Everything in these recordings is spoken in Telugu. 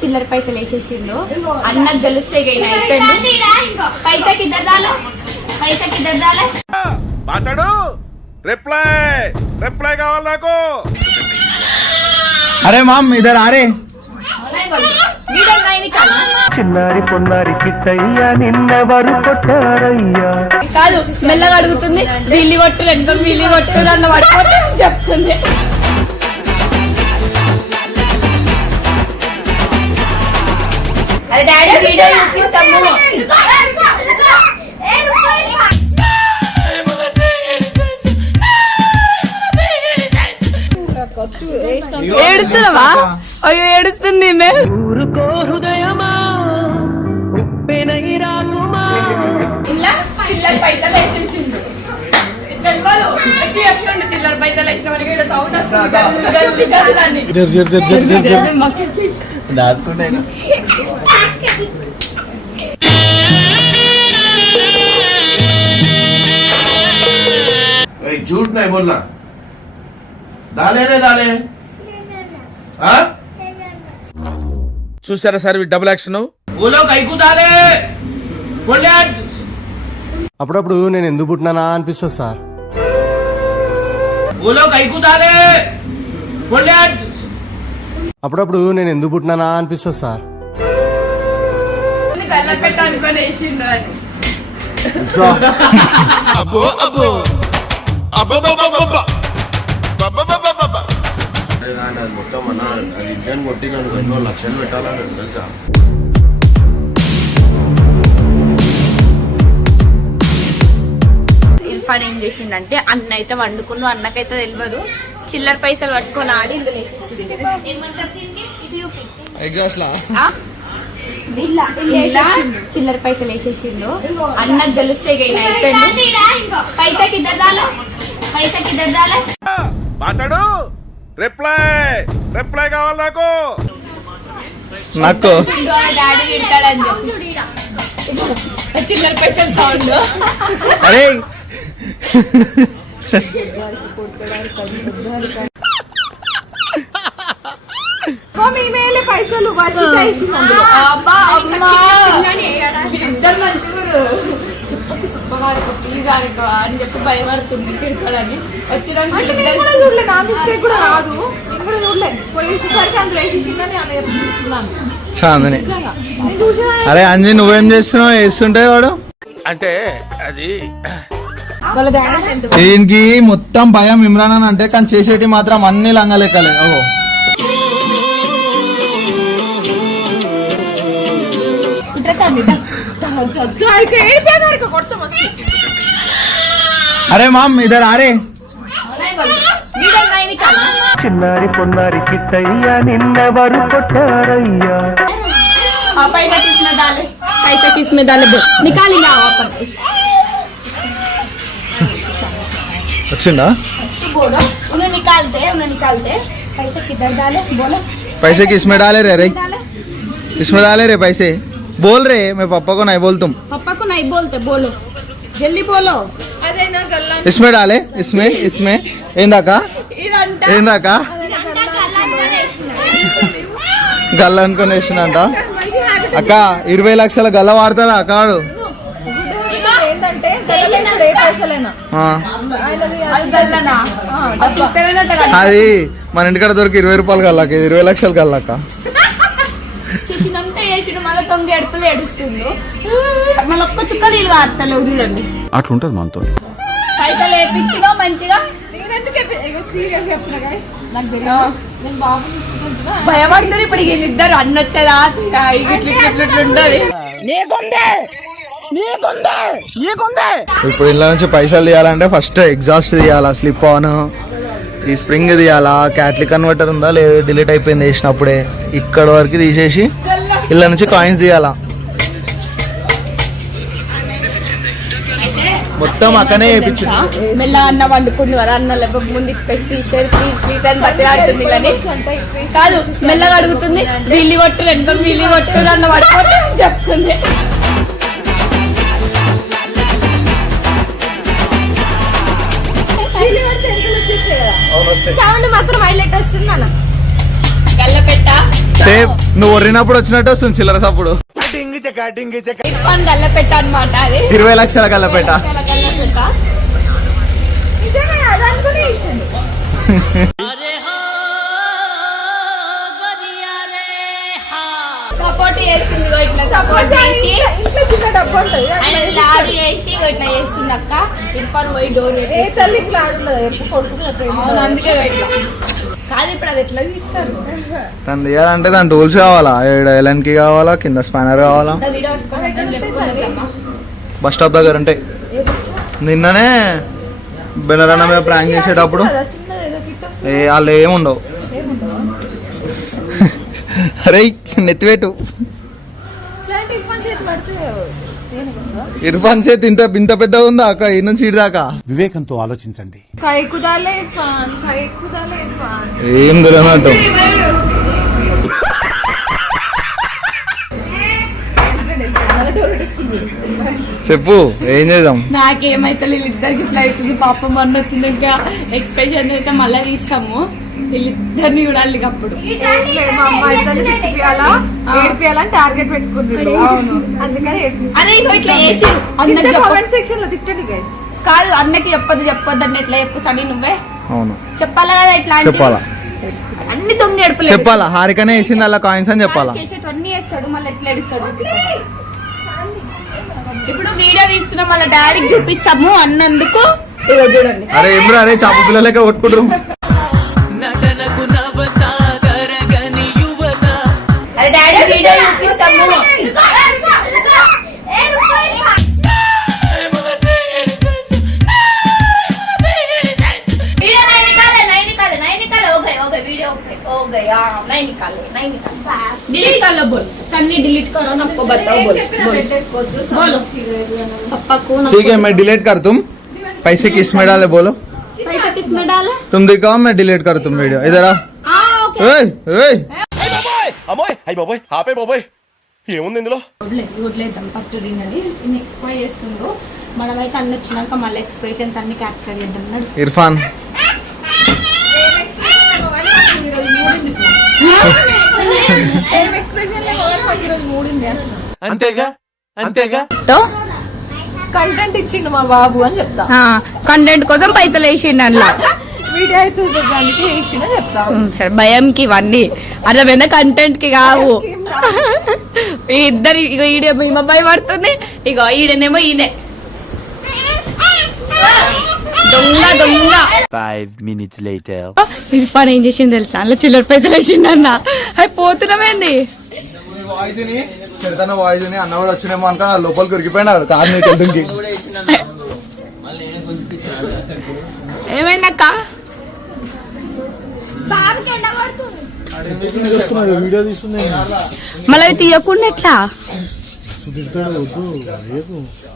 చిల్లర పైసలు వేసేసిండు. అన్నకు తెలిస్తే పైసకి దద్దాలే మాట్లాడు. రిప్లై కావాలి నాకు. అరే మామ్ ఇద్దరు ఆరే చిన్నారి పొన్నారి కిట్టయ్యా నిన్నెవరు కొట్టారయ్యా. కాదు మెల్లగా అడుగుతుంది. వీళ్ళు కొట్టు ఎంత వీళ్ళు కొట్టు అన్న పట్టుకోండి చెప్తుంది. అరే డాడీ వీడియో చూపిస్తాము. ఏడుస్తున్నావా? అయ్యో ఏడుస్తుంది. ఊరుకో హృదయమా ఉప్పెనై రాకుమా. ఇలా చిల్లర పైసలు వేసేసిండు. తెలియదు వచ్చి చెప్తుండే చిల్లర పైసలు వేసిన వరకు సౌండ్ झूठ नहीं बोलना. दाले रे दाले. చూసారా సార్ డబుల్ యాక్షన్. అప్పుడప్పుడు నేను ఎందుకు పుట్టినానా అనిపిస్తుంది సార్. అప్పుడప్పుడు నేను ఎందుకు పుట్టినానా అనిపిస్తుంది సార్. అనుకొని వేసిండు అని. మొత్తం అన్న అది ఇండియన్ కొట్టి నన్ను 2 లక్షలు పెట్టాలని తెలుసా. ఇర్ఫాన్ ఏం చేసిండంటే అన్న అయితే వండుకున్నా అన్నకైతే తెలియదు. చిల్లర పైసలు పట్టుకొని ఆడి ఇందులో చిల్లర పైసలు వేసేసిండు. అన్నకు తెలిస్తే పైసకి దద్దాలే మాట్లాడు. రిప్లై కావాలి నాకు. డాడీ వింటాడని చెప్పి చిల్లర పైసలు సౌండ్. అరే పైసలు ఇద్దరు మంచిగా చెప్పహారుకో ప్లీజ్ ఆడుకో అని చెప్పి భయపడుతుంది తిడతాడని. వచ్చిన కాదు చాందని. అరే అంజీ నువ్వేం చేస్తున్నావు? వేస్తుంటే వాడు అంటే అది దీనికి మొత్తం భయం ఇమ్రాన్ అని అంటే, కానీ చేసేటి మాత్రం అన్ని లంగలెక్కలే. ఓ అరే మామ్ ఇద్దరు ఆరే చిన్నారి పొన్నారి కిట్టయ్యా నిన్నెవరు కొట్టారయ్యా. వచ్చిండా? पैसे किस में डाले रे? इसमें डाले रे पैसे. बोल रहे मैं पापा को नहीं बोलता. पापा को नहीं बोलते. बोलो जल्दी बोलो. इसमें डाले. इसमें ఏందాకా గల్ల అనుకుని వేసినంట. అక్క 20 లక్షల గల్ల వాడతారా అక్కడు? అది మన ఇంటికాడ దొరికి 20 రూపాయలు గల్లక, 20 లక్షలు గల్లక. మళ్ళీ 9 ఎడుపులు ఏడుస్తుండు. మళ్ళీ ఒక్క చుక్క నీళ్ళు కాస్తలేవు చూడండి. అట్లుంటది మనతో. పైసలు వేపించినా మంచిగా భయపడుతుంది. ఇప్పుడు వీళ్ళిద్దరు అన్నొచ్చేదా ఇట్లుంటది. ఇప్పుడు ఇళ్ళ నుంచి పైసలు తీయాలంటే ఫస్ట్ ఎగ్జాస్ట్ తీయాలా, స్లిప్ ఆన్, ఈ స్ప్రింగ్ తీయాలా, క్యాట్లిక్ కన్వర్టర్ ఉందా లేదు డిలీట్ అయిపోయింది వేసినప్పుడే. ఇక్కడ వరకు తీసేసి ఇళ్ళ నుంచి కాయిన్స్ తీయాలా. మొత్తం అక్కనే వేయించింది. మెల్ల అన్న వండుకున్నారు. అన్న ముందు తీసేది ప్లీజ్ అని బతిలాడుతుంది. కానీ కాదు మెల్లగా అడుగుతుంది. వీళ్ళు కొట్టు ఎంత వీళ్ళు కొట్టు అన్న పట్టుకోండి చెప్తుంది. సౌండ్ మాత్రం హైలైట్ వస్తుంది అన్న. గల్లపెట్ట సేమ్ నువ్వు ఒర్రినప్పుడు వచ్చినట్టు వస్తుంది చిల్లర సప్పుడు. ఇర్ఫాన్ గల్లపెట్ట అన్నమాట అది. 20 లక్షల గల్లపెట్ట. సపోర్ట్ చేసింది ఇట్లా సపోర్ట్ చేసి చిన్న డబ్బు ఉంటుంది లాడు చేసి ఇట్లా చేస్తుంది అక్క. ఇర్ఫాన్ పోయి డోర్ అందుకే ఇట్లా కాదు. ఇప్పుడు అది ఎట్లా తీస్తారు? తను తీయాలంటే దాని టూల్స్ కావాలా, ఎలన్ కి కావాలా, కింద స్పానర్ కావాలా. బస్ స్టాప్ దగ్గర ఉంటాయి. నిన్ననే బెనరన్న మీద ప్రాంక్ చేసేటప్పుడు వాళ్ళు ఏముండవు. అరే నెత్తివేటు ఇర్ఫాన్ చేతి ఇంత పెద్దగా ఉందా అక్క ఈ నుంచి ఇటు దాకా? వివేకంతో ఆలోచించండి. ఏం తెలియదు. చెప్పు ఏం చేద్దాం. నాకేమైతే వీళ్ళిద్దరికి ఇట్లా అవుతుంది. పాపం మొన్న వచ్చినాక ఎక్స్ప్రెషన్ అయితే మళ్ళీ తీస్తాము. వీళ్ళిద్దరిని చూడాలి అప్పుడు. టార్గెట్ పెట్టుకుంటున్నాడు. అందుకని అరే ఇగో ఇట్లా చేసి కామెంట్ సెక్షన్ లో తిట్టండి గైస్. కాదు అన్నకి చెప్పొద్దు అని ఎట్లా చెప్పు సడి నువ్వే అవును చెప్పాలా కదా. ఇట్లా చెప్పాలా అన్ని దొంగ ఎడుపులు చెప్పాలా. హారికనే వేసింది అలా కాయిన్స్ అని చెప్పాలా. చేసేటన్నీ వేస్తాడు మళ్ళీ ఎట్లా ఎడుస్తాడు. ఇప్పుడు వీడియో తీస్తున్నాం వాళ్ళ డాడీకి చూపిస్తాము అన్నందుకు. ఇగో చూడండి. అరే ఏమ్రా అరే చాప పిల్లలకే కొట్టుకుంటారు. అరే డాడీ వీడియో చూపిస్తాము. डिलीट कर लो बोल सन्नी डिलीट करो ना आपको बताओ बोल बोलो पापा को ना ठीक है मैं डिलीट कर तुम पैसे किस में डाले बोलो. पैसा किस में डाला तुम दिखाओ मैं डिलीट कर तुम वीडियो इधर आओ. అమ్మోయ్ అయ్యి బాబోయ్ ఆపే బాబోయ్ ఏముంది ఇందులో? వదిలేద్దాం పట్టు రింగ్ అది ఎక్కువ చేస్తుందో. మనమైతే అన్ని వచ్చినాక మళ్ళీ ఎక్స్ప్రెషన్స్ అన్ని క్యాప్చర్ చేద్దాం. ఇర్ఫాన్ అంతేగా అంతేగా కంటెంట్ ఇచ్చిండు మా బాబు అని చెప్తా. కంటెంట్ కోసం పైసలు వేసిండు అందులో. వీడియో అయితే దానికి వేసిన చెప్తా. సరే భయంకి ఇవన్నీ అర్థమైందా కంటెంట్ కి కావు. ఇద్దరు ఇగో ఈడే ఈమె భయపడుతుంది. ఇగో ఈడనేమో ఈయనే దొంగ దొంగ. 5 minutes later. ఇర్ఫాన్ ఏం చేసింది తెలుసా? అందులో చిల్లర పైసలు వేసిండు అన్న. అవి పోతున్నామేంది సరితన వాయిస్ ని అన్న కూడా వచ్చినేమో అనుక లోపలికి ఉరికిపోయినాడు కారు నీకు. ఏమైందక్క? వీడియో తీస్తుంది మళ్ళీ అవి తీయకుండా ఎట్లా?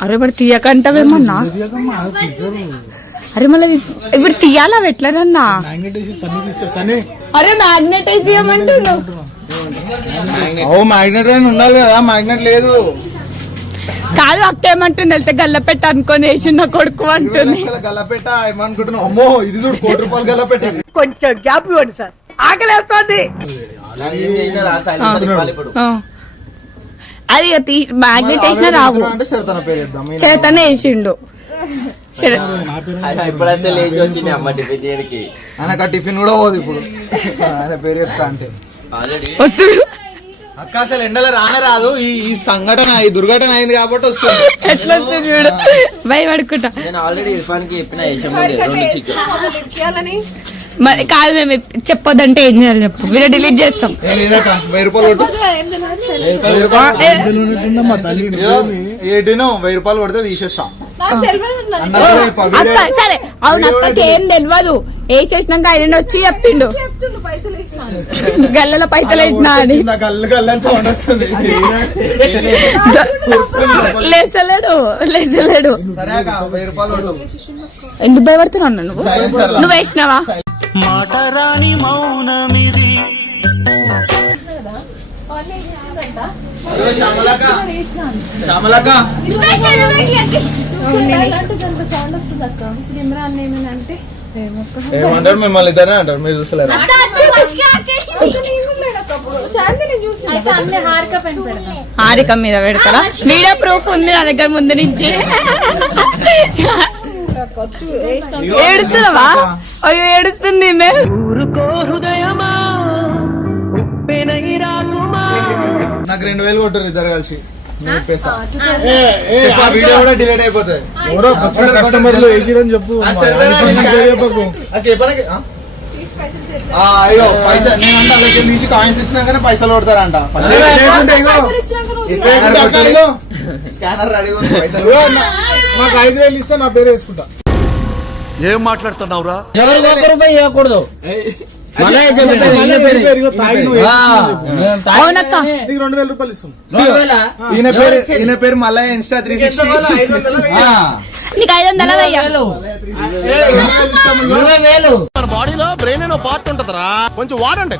అరే మరి తీయకంటావేమన్నా? అరే మళ్ళీ ఇప్పుడు తీయాలా ఎట్లనన్నా? అరే మ్యాగ్నెటైజ్ చేయమంటున్నావు. ఓ మ్యాగ్నెట్ ఉండాలి కదా, మ్యాగ్నెట్ లేదు. కాదు అక్క ఏమంటుంది తెలిసే గల్లపెట్ట అనుకొని వేసి నా కొడుకు అంటుంది. గల్లపెట్ట ఏమనుకుంటున్నావు? అమ్మో ఇది చూడు ₹1 గల్లపెట్ట. కొంచెం గ్యాప్ ఇవ్వండి సార్, ఆకలేస్తోంది. అది మ్యాగ్నెట్ వేసినా రావు. అంటే సరితన పేరు చెప్దాం. చేతనే వేసిండు. ఇప్పుడైతే లేచి వచ్చింది అమ్మ టిఫిన్ చేయడానికి. ఆయనకు ఆ టిఫిన్ కూడా పోదు ఇప్పుడు ఆయన పేరు చెప్తా అంటే. వస్తుంది అక్క అసలు ఎండలో రాదు. ఈ సంఘటన ఈ దుర్ఘటన అయింది కాబట్టి వస్తుంది. ఎట్లా వస్తుంది చూడు భయపడుకుంటా. నేను ఆల్రెడీ ఇర్ఫాన్ కి చెప్పిన మరి కాదు మేము చెప్పొద్దంటే ఏం చేయాలి చెప్పు. వీడియో డిలీట్ చేస్తాం. ₹1000 కొడితే తీసేస్తాం. అక్క సరే అవును అక్కకి ఏం తెలియదు. ఏ చేసినాక ఆయన వచ్చి చెప్పిండు గల్లలో పైసలు వేసినా అని. లేసలేడు ఎందుకు భయపడుతున్నావు? నువ్వు వేసినావా? మాటరాని మౌనమిది. ఏమంటారు మిమ్మల్ని ఇద్దరే అంటారు, మీరు చూసలేరు. చాందిని చూసి అన్ని హారిక పెన్ పెడతాం. హారిక మీద పెడతారా? వీడియో ప్రూఫ్ ఉంది నా దగ్గర ముందు నుంచి. ఏడుస్తున్నావా? అయ్యో ఏడుస్తుంది ఈమె. నాకు 2000 కొట్టారు ఇద్దరు కలిసి. వీడియో కూడా డిలీట్ అయిపోతుంది. కస్టమర్లు వేసిరని చెప్పు. అయ్యో పైసలు నేనంటే అలాగే తీసి కాయిన్స్ ఇచ్చినాకనే పైసలు కొడతారంట. స్కానర్ రెడీ పైసలు నాకు 5000 ఇస్తే నా పేరు వేసుకుంటా. ఏం మాట్లాడుతున్నావురా? ఇవ్వకూడదు. అవునక్క 2000 రూపాయలు ఇస్తాం. ఈయన పేరు మళ్ళీ ఇన్స్టా 360. నీకు 500 అయ్యా. మన బాడీలో బ్రెయిన్ అనే పార్ట్ ఉంటదరా, కొంచెం వాడండి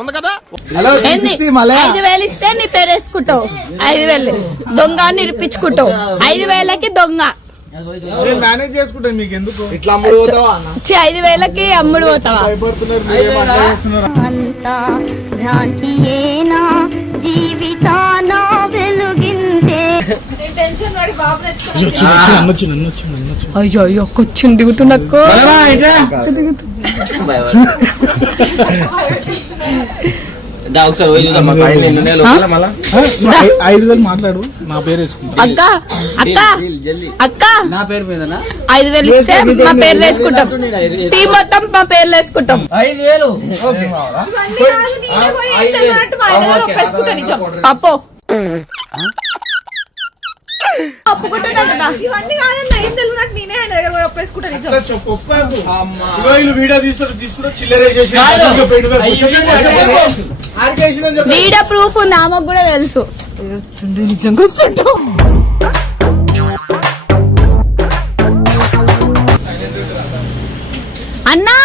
ఉంది కదా. హలో ఏంది? 5,000 ఇస్తే నీ పేరు వేసుకుంటావు. 5,000 దొంగ అని నిరూపించుకుంటావు. 5,000కి దొంగ. నేను మేనేజ్ చేసుకుంటాను. మీకు ఎందుకు ఇట్లా అమ్ముడు పోతావా? 5,000కి అమ్ముడు పోతావా? భయపడుతున్నారు మీరు. ఏం అట్లా చేస్తున్నారు? టెన్షన్ పడి బాబు అయ్యో అయ్యో కొచ్చింది దిగుతున్నక్కో. ఒకసారి పోయి చూద్దాం. 5000 మాట్లాడు, నా పేరు వేసుకుంటా. అక్క అక్క జల్దీ అక్క నా పేరు మీదనా? 5,000 ఇస్తే మా పేర్లు వేసుకుంటాం. టీం మొత్తం మా పేర్లు వేసుకుంటాం. 5,000. అప్పో ఒప్పుకుంటున్నా. ఇవన్నీ కాదన్నా, ఏం తెలియదు నాకు. నేనే ఆయన దగ్గర పోయి ఒప్పేసుకుంటా నిజం. వీడియో తీసుకుంటా చిల్లర వీడియో ప్రూఫ్ ఉంది, ఆమెకు కూడా తెలుసు. నిజంగా వస్తుంటాం. అన్నా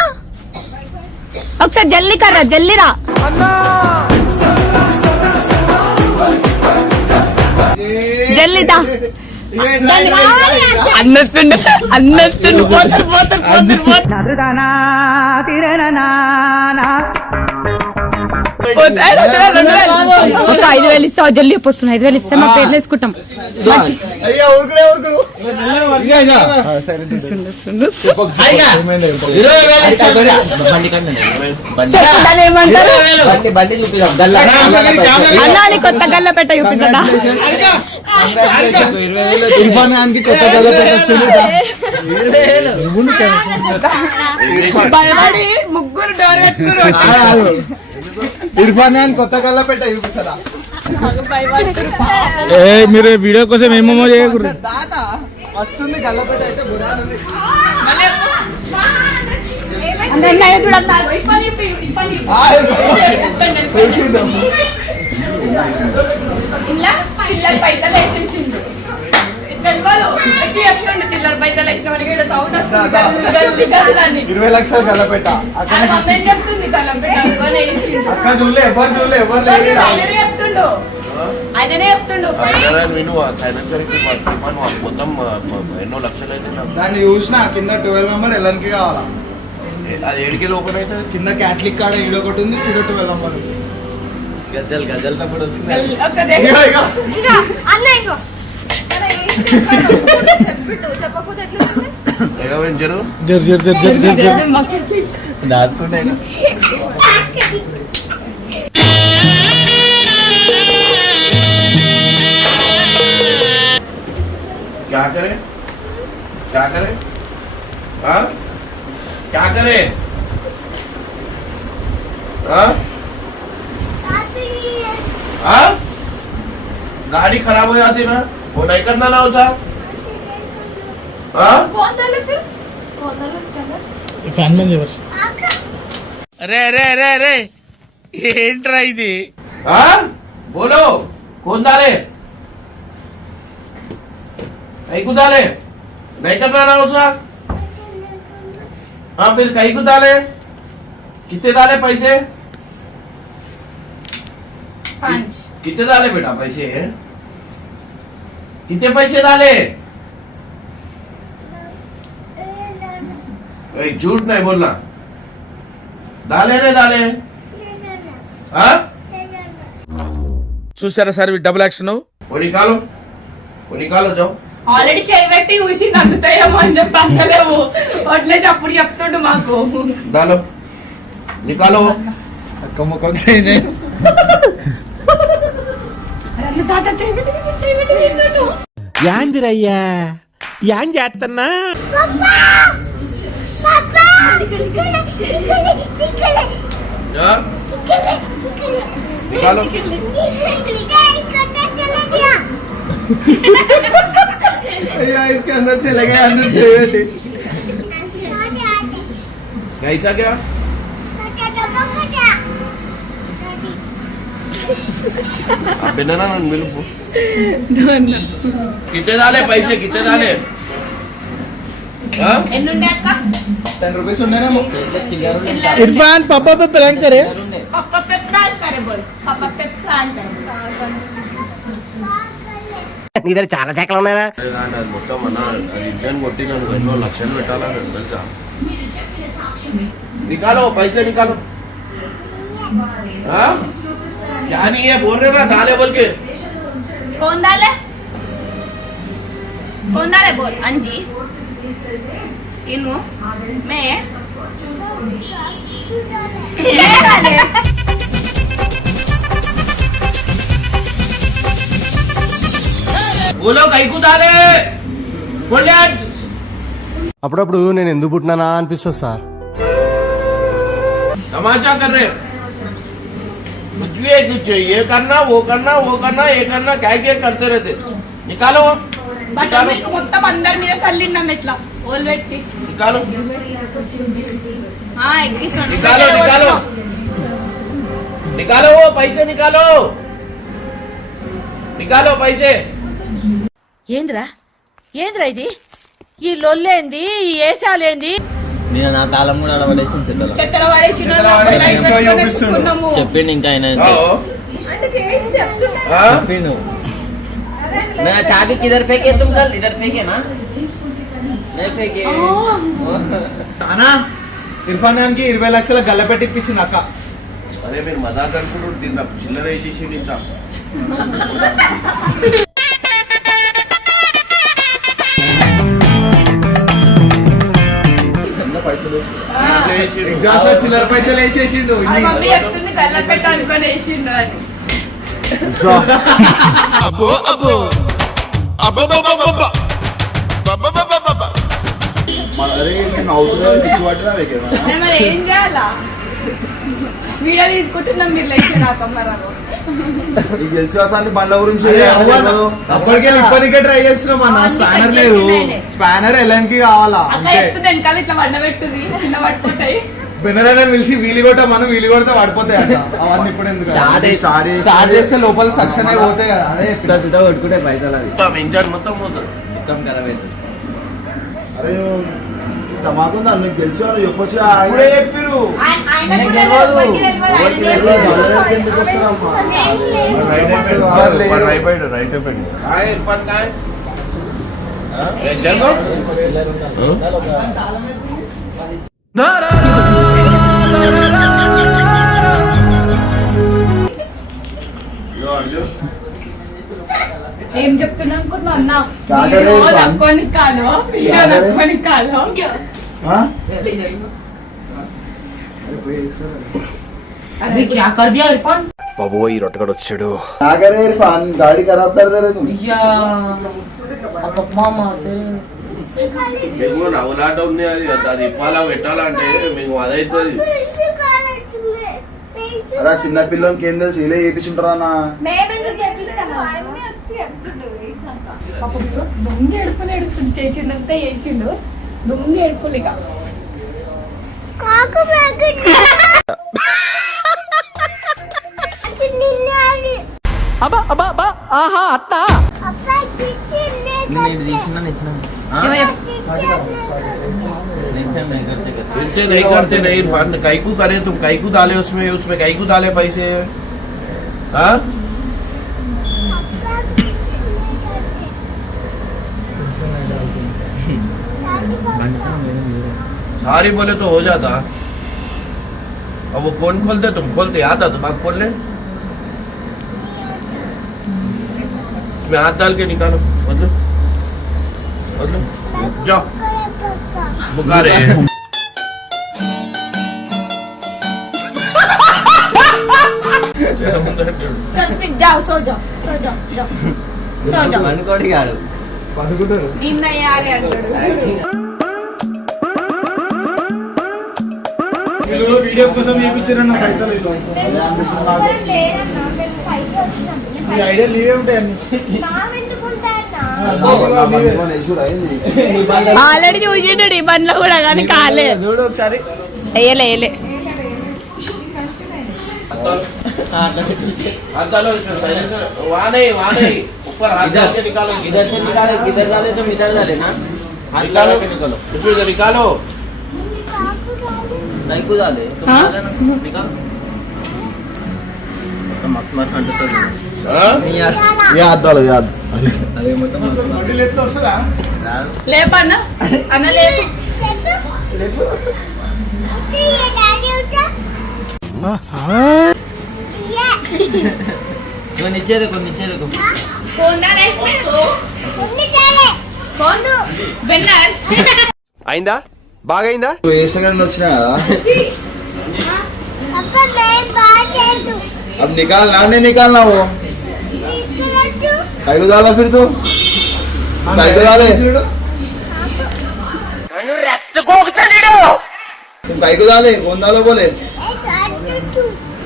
ఒకసారి జల్లి కర్రా, జల్లిరా. జల్లిదా అన్నట్టుండు పోతారు. ఒక 5,000 ఇస్తా, జల్లి వస్తున్నా. 5,000 ఇస్తే మా పేర్లు వేసుకుంటాం. అయ్యా ఊరుకుడే ఊరుకుడు. ఏమంటారు బండి చూపిద్దాం. అన్నా నీ కొత్త గల్ల పెట్ట చూపిస్తా. ఇర్ఫానానికి కొత్త గల్ల పెట్టొచ్చింది. భయపడి ముగ్గురు డోర్ పెట్టుకున్నారు. ఇర్ఫానాన్ కొత్త గల్ల పెట్ట చూపిస్తారా? మీరు వీడియో కోసం ఏమేమో చేయకూడదు. దాదా వస్తుంది గల్లపెట్ట అయితే బురానుంది. చిల్లర పైసలు వేసేసిండు. చిల్లర పైసలు వేసిన 20 లక్షలు గల్లపెట్ట చెప్తుంది. అక్క చూలే ఎవరు చూలే ఎవరు లేదు. చెప్తుండు, ఆయననే చెప్తుండు. మొత్తం ఎన్నో లక్షలు అయితే దాన్ని చూసిన కింద 12 నంబర్ ఎల్ఎన్కి కావాలా? అది 7 ఓపెన్ అయితే కింద క్యాట్లిక్ కాడ ఈడో ఒకటి ఉంది, ఈడో 12 నంబర్ ఉంది. గద్దలు తప్పుడు వస్తుంది. ఇంకా అన్న ఇంకో చెప్పకపోతే దాచుకుంటే क्या करे हाँ क्या करे हाँ हाँ गाड़ी खराब हो जाती ना, वो नहीं करना ना उसा। हाँ कौन डाले फिर? कौन डाले इसके अंदर? ఫ్యాన్ మ్యాన్ ఎవరు? రే ఏంట్రా ఇది? हाँ बोलो कौन डाले? कहीं को डाले? नहीं करना ना उसा। हाँ फिर कहीं को डाले? कितने डाले पैसे? 5 कितने डाले बेटा पैसे? कितने पैसे डाले? झूठ नहीं बोलना। डाले नहीं डाले? हाँ చూసారా సార్ డబుల్ యాక్షన్ वो निकालो जाओ ఆల్రెడీ చేయబెట్టి చూసి అందుతాయేమో అని చెప్పి అందలేవు వడ్లేసి అప్పుడు చెప్తుండు మాకు डालो निकालो అక్క ముఖం చేంజ్ అరే తాత చేయబెట్టి వేసాడు. యాందిరయ్యా యాం చేస్తున్నా जा निकालो इसके अंदर चले गए अंदर చేయబెట్టి कैसा क्या बिना ना मिल कितने डाले पैसे कितने डाले हाँ? ఎన్నుండే అక్క 10 రూపీస్ ఉన్నాయా చిల్లర इरफान पापा पे प्रैंक करे पापा पे प्राण करे बोल पापा पे प्राण करे నీ దగ్గర చాలా శాఖలు ఉన్నాయా అది మొత్తం అన్న అది ఇండియన్ కొట్టి నన్ను 2 లక్షలు పెట్టాలని తెలుసా निकालो पैसे निकालो हाँ क्या नहीं है बोल रहे ना डाले बोल के कौन डाले बोल अंजी इनु मैं ये डाले बोलो कहीं को डाले बोले आज అప్పుడప్పుడు నేను ఎందుకు పుట్టినానా అనిపిస్తుంది సార్ तमाशा कर रहे कुछ भी है कुछ ये करना वो करना ये करना क्या करते रहते निकालो బటర్ మిల్క్ మొత్తం అందరి మీద చల్లిండం ఎట్లా ఓల్ పెట్టి निकालो ఎక్కిస్తాను निकालो निकालो निकालो वो पैसे निकालो निकालो पैसे ఏంద్రా ఇది ఈ లొల్లేంది ఈ ఏసాలేంది నేను నా తాళం కూడా అడవలేసి చెత్తలో చెత్తర పడేసిన చెప్పిండు ఇంకా ఆయన आओ చెప్తున్నా हाँ? చెప్పిండు मैं चाबी किधर फेंके तुम कल इधर फेंके ना नहीं फेंके అన్నా ఇర్ఫాన్ ఖాన్కి 20 లక్షల గల్ల పెట్టి ఇప్పించింది అక్క अरे మీరు మజాక్ అనుకుంటూ తిన్నా చిల్లర వేసేసి తింటా ఎగ్జాస్ట్ లో చిల్లర పైసలు వేసేసిండు ఇన్ని. మమ్మీ చెప్తుంది కళ్ళ పెట్ట అనుకొని వేసిండు అని అరే నేను అవుతున్నా పిచ్చి పట్టినా మీకేమన్నా? నేను మరి ఏం చేయాలా వీడియో తీసుకుంటున్నాం మీరు లేచి రాకమ్మరావు నీకు తెలుసు అసలు బండ్ల గురించి అప్పటికే ఇప్పటికే ట్రై చేస్తున్నాం అన్న స్పానర్ లేదు స్పానర్ ఎల్ఎన్కి కావాలా అక్క అంతే చెప్తుంది వెనకాల ఇట్లా వండబెట్టుది కింద పడిపోతాయి బెనరైనా పిలిచి వీలు కొట్ట మనం వీలు కొడితే పడిపోతాయి అంట అవన్నీ ఇప్పుడు ఎందుకు Start స్టార్ట్ చేస్తే లోపల సక్షన్ అయిపోతాయి కదా అదే చెప్పిన. చుట్టా కొట్టుకుంటే పైసలు అది ఇంజన్ మొత్తం పోతుంది మొత్తం ఖరాబ్ అవుతుంది అరే టమాటో ఉందా మీకు తెలుసు అని చెప్పొచ్చు ఇప్పుడే చెప్పిరు ఆయన కూడా ఎవరికి తెలియదు, ఆయనకి ఎందుకు వస్తారమ్మా రైట్ అయిపోయింది ఇర్ఫాన్ కాయ్ జంగో ఏం చెప్తున్నా అనుకుంటున్నా అన్న కాకరే వీడియో పని. తక్కువని కాలో వీడియో కాకరే. తక్కువని కాలో अरे क्या कर दिया इरफान బాబోయ్ రొట్టగడు వచ్చాడు सागर इरफान गाड़ी खराब कर दे रहे तुम या अब मामा మీకు నవ్వులాట ఉంది అది అది ఇప్పాలా పెట్టాలంటే మీకు అదైతుంది అరే చిన్న పిల్లలకి ఏం తెలుసు ఇలా చేపించుంటారా అన్న దొంగ ఏడుపులు ఏడుస్తుంది చేసిందంతా చేసిండు దొంగ ఏడుపులు ఇక నేను తీసిన फिर से नहीं करते नहीं इरफान कैकू करे तुम कैकू डाले उसमें कैकू डाले पैसे हाँ सारी बोले तो हो जाता अब वो कौन खोलते तुम खोलते आता तुम आप खोल ले इसमें हाथ डाल के निकालो मतलब जाओ बुखार है जाओ सो जाओ सो जाओ जाओ सो जाओ అనుకోడు కాడు నిన్న యారే అంటాడు వీడియో కోసం చేయించారన్న పైసలు ఈ ఐడియా నీవే ఉంటాయన్ని ఆల్రెడీ చూసిండు ఈ బండ్లో కూడా కానీ కాలేదు చూడు ఒకసారి వేయలే हाथ डालो इसमें साइलेंसर वहाँ नहीं ऊपर हाथ डाल के निकालो इधर से निकाले किधर डाले तुम इधर डाले ना हाथ निकालो डाल के निकालो इसमें से निकालो नहीं को डाले तुम डाले ना निकाल तो मस्त मस्त अंटतो हाँ? नहीं यार ఏ అద్దాలు యాద్ अरे मतलब వడ్డీ లేపితే వస్తుందా లేపన్న అన్న లేపు तो नीचे देखो फोन डाले इसमें फोन बन्नर అయిందా బాగైందా నువ్వు ఏ సెకండ్ వచ్చినా కదా अब निकालना नहीं निकालना वो काहे को डाला फिर तू काहे को डाले तुम काहे को डाले कौन डालो बोले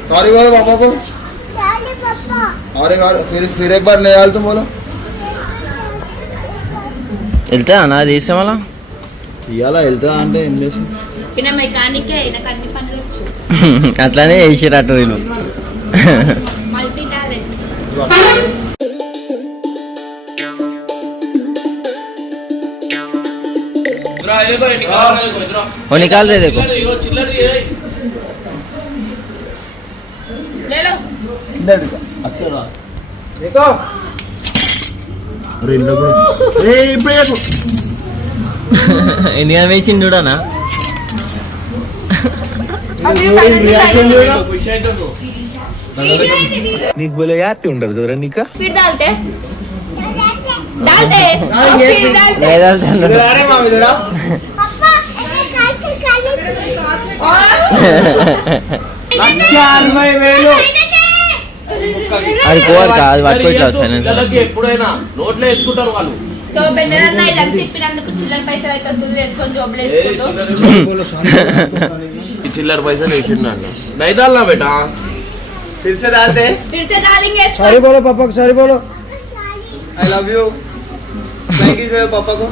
सॉरी बोलो पापा को अरे फिर एक बार ले डाल तुम बोलो వెళ్తా నా దేశం అలా ఇవాళ వెళ్తా అంటే ఏం చేసి పిన్న మెకానికే నాకు అన్ని పనులు వచ్చు అట్లానే వేసిరట్టు వీళ్ళు మల్టీ టాలెంట్ इधर ये तो निकाल रहे हो इधर वो निकाल दे देखो ये चिल्लर ये ले लो అచ్చరా అరే ఇంట్లో కూడా ఏ ఇప్పుడే ఎన్ని వేసింది చూడనా खुश है तो నీకు భలే హ్యాపీ ఉండదు కదరా నీకు फिर डालते डालते फिर डालते अरे माम इधर आओ और అది కోర్ కాదు పట్టుకోవచ్చు వస్తాను పిల్లలకి ఎప్పుడైనా నోట్లో వేసుకుంటారు వాళ్ళు సో బెన్నరన్న ఇలా తిప్పినందుకు చిల్లర పైసలు అయితే వసూలు చేసుకొని జాబ్లో ఏ వేసుకుంటూ चिल्लर पैसा नहीं डालना बेटा फिर से डालते फिर से डालेंगे सॉरी बोलो पापा को सॉरी बोलो I love you thank you पापा को